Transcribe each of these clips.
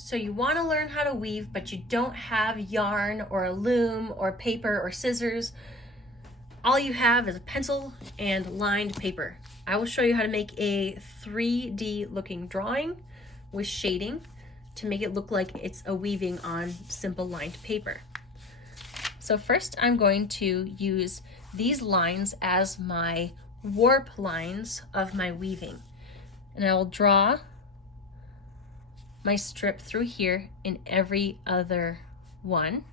So you want to learn how to weave, but you don't have yarn or a loom or paper or scissors. All you have is a pencil and lined paper. I will show you how to make a 3D looking drawing with shading to make it look like it's a weaving on simple lined paper. So first I'm going to use these lines as my warp lines of my weaving. And I will draw my strip through here in every other one.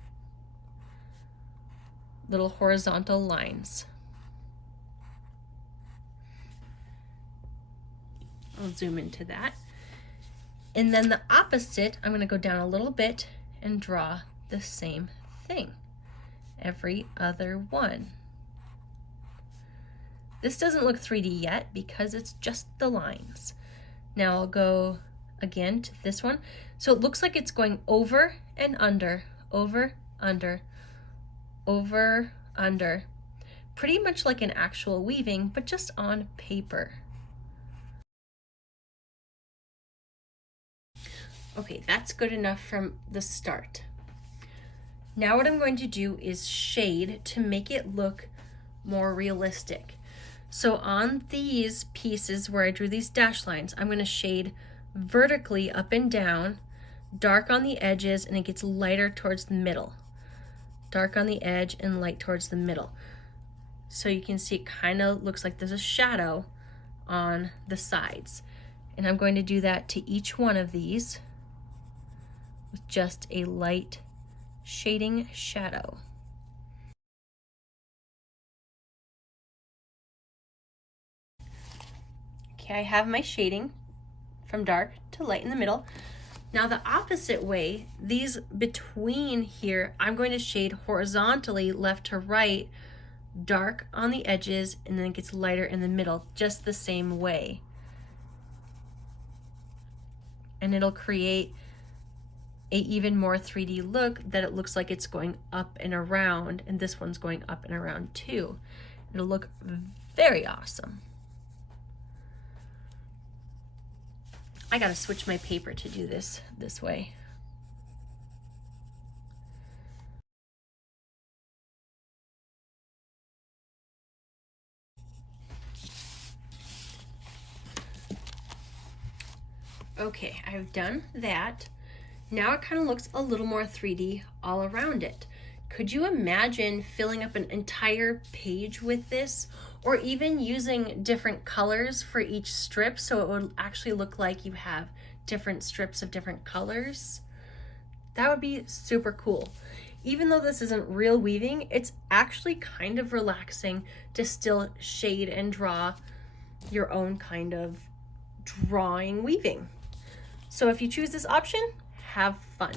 Little horizontal lines. I'll zoom into that. And then the opposite, I'm going to go down a little bit and draw the same thing. Every other one. This doesn't look 3D yet because it's just the lines. Now I'll go again to this one. So it looks like it's going over and under, over, under, over, under. Pretty much like an actual weaving, but just on paper. Okay, that's good enough from the start. Now what I'm going to do is shade to make it look more realistic. So on these pieces where I drew these dash lines, I'm going to shade vertically up and down, dark on the edges, and it gets lighter towards the middle. Dark on the edge and light towards the middle. So you can see it kind of looks like there's a shadow on the sides. And I'm going to do that to each one of these with just a light shading shadow. Okay, I have my shading from dark to light in the middle. Now the opposite way, these between here, I'm going to shade horizontally left to right, dark on the edges, and then it gets lighter in the middle, just the same way. And it'll create a even more 3D look that it looks like it's going up and around, and this one's going up and around too. It'll look very awesome. I gotta switch my paper to do this way. Okay, I've done that. Now it kind of looks a little more 3D all around it. Could you imagine filling up an entire page with this, or even using different colors for each strip so it would actually look like you have different strips of different colors? That would be super cool. Even though this isn't real weaving, it's actually kind of relaxing to still shade and draw your own kind of drawing weaving. So if you choose this option, have fun.